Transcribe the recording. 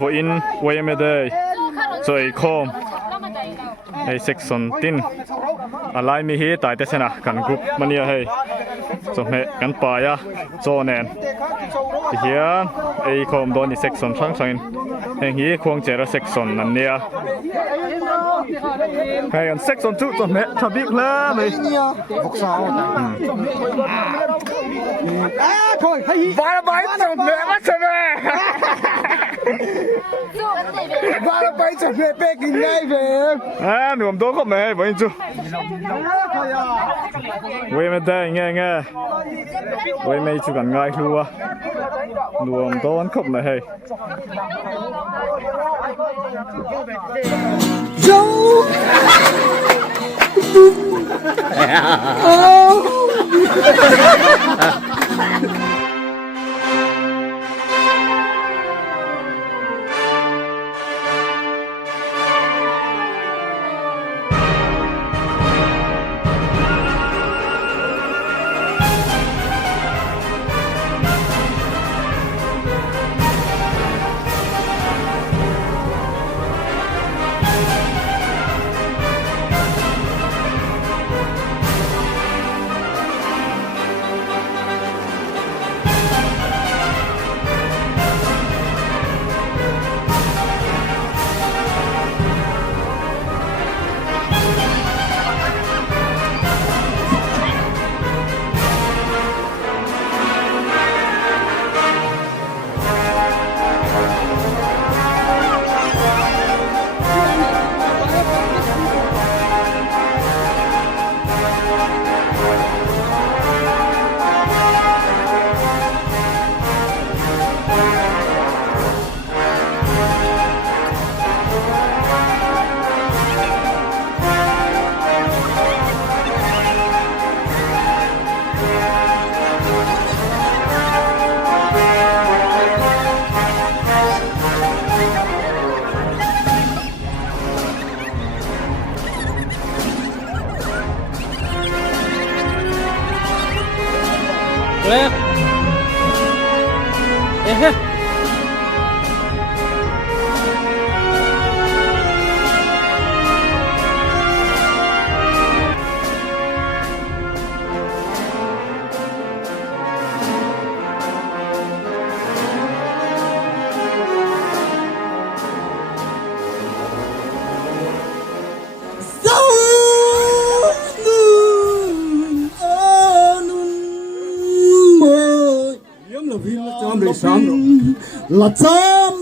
พออินไว้ไม่ได้สวยโคมไอ้เซ็กซ์ตินอะไรมีฮีตายแต่ชนะกันกรุ๊ปมันเนี่ยให้สมเหตุกันป่ายะโซแนนเฮียไอ้โคมโดนอีเซ็กซ์ช่างๆแห่งฮีควงเจอเซ็กซ์นั่นเนี่ยให้กันเซ็กซ์จุดสมเหตุทบิกเลยphục sao thôi vài bảy chục mẹ mất rồi mẹ vài bảy chục mẹ bé kinh ngay về nườm tốt không mẹ vậy chú quay mẹ đây nghe quay mẹ chú cần ngay luôn nườm tốt không mẹ hay là chăm